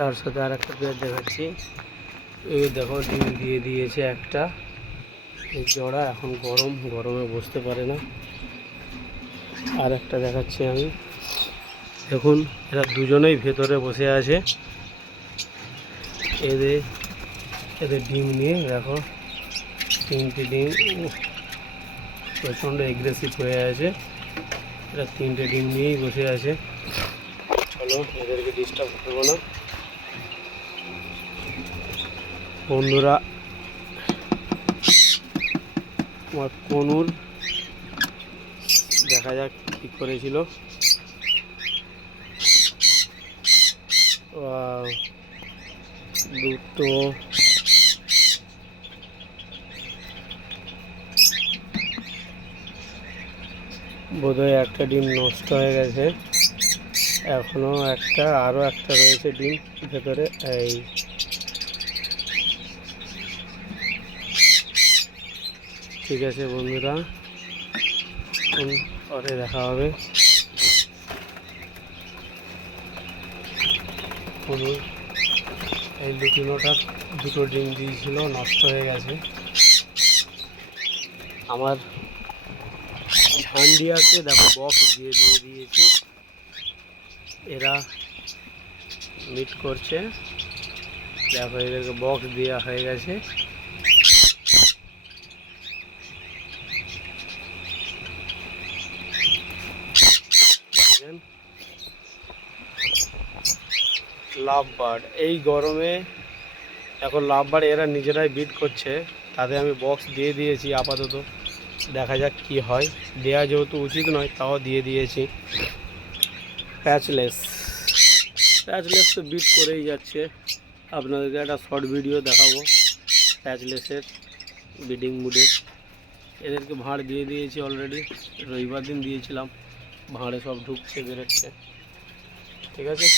তার সাথে আর একটা পেয়ার দেখাচ্ছি। এই দেখো ডিম দিয়ে দিয়েছে একটা, এই জোড়া এখন গরমে বসতে পারে না। আর একটা দেখাচ্ছি আমি, দেখুন এরা দুজনেই ভেতরে বসে আছে। এদের ডিম নিয়ে দেখো, 3টে ডিম, প্রচণ্ড এগ্রেসিভ হয়ে আছে। এরা 3টে ডিম নিয়েই বসে আছে। চলো এদেরকে ডিস্টার্ব করবো না বন্ধুরা। আমার কনুর দেখা যাক কী করেছিল। দুটো বোধহয় একটা ডিম নষ্ট হয়ে গেছে, এখনও আরও একটা রয়েছে ডিম ভেতরে। এই ঠিক আছে বন্ধুরা, পরে দেখা হবে। এই লুটিনোটা দুটো ডিম দিয়েছিল, নষ্ট হয়ে গেছে। আমার ঝান্ডিয়াকে দেখো বক্স দিয়েছি, এরা মিট করছে। দেখো এদেরকে বক্স দেওয়া হয়ে গেছে। লাভ বার্ড এই গরমে, এখন লাভ বার্ড এরা নিজেরাই বিট করছে, তাদের আমি বক্স দিয়ে দিয়েছি আপাতত। দেখা যাক কি হয়, দেওয়া যেহেতু উচিত নয় তাও দিয়ে দিয়েছি। প্যাচলেস তো বিট করেই যাচ্ছে। আপনাদেরকে একটা শর্ট ভিডিও দেখাবো প্যাচলেসের বিডিং মুডের। এদেরকে ভাঁড় দিয়ে দিয়েছি অলরেডি, রবিবার দিন দিয়েছিলাম। ভাঁড়ে সব ঢুকছে বেরোচ্ছে। ঠিক আছে।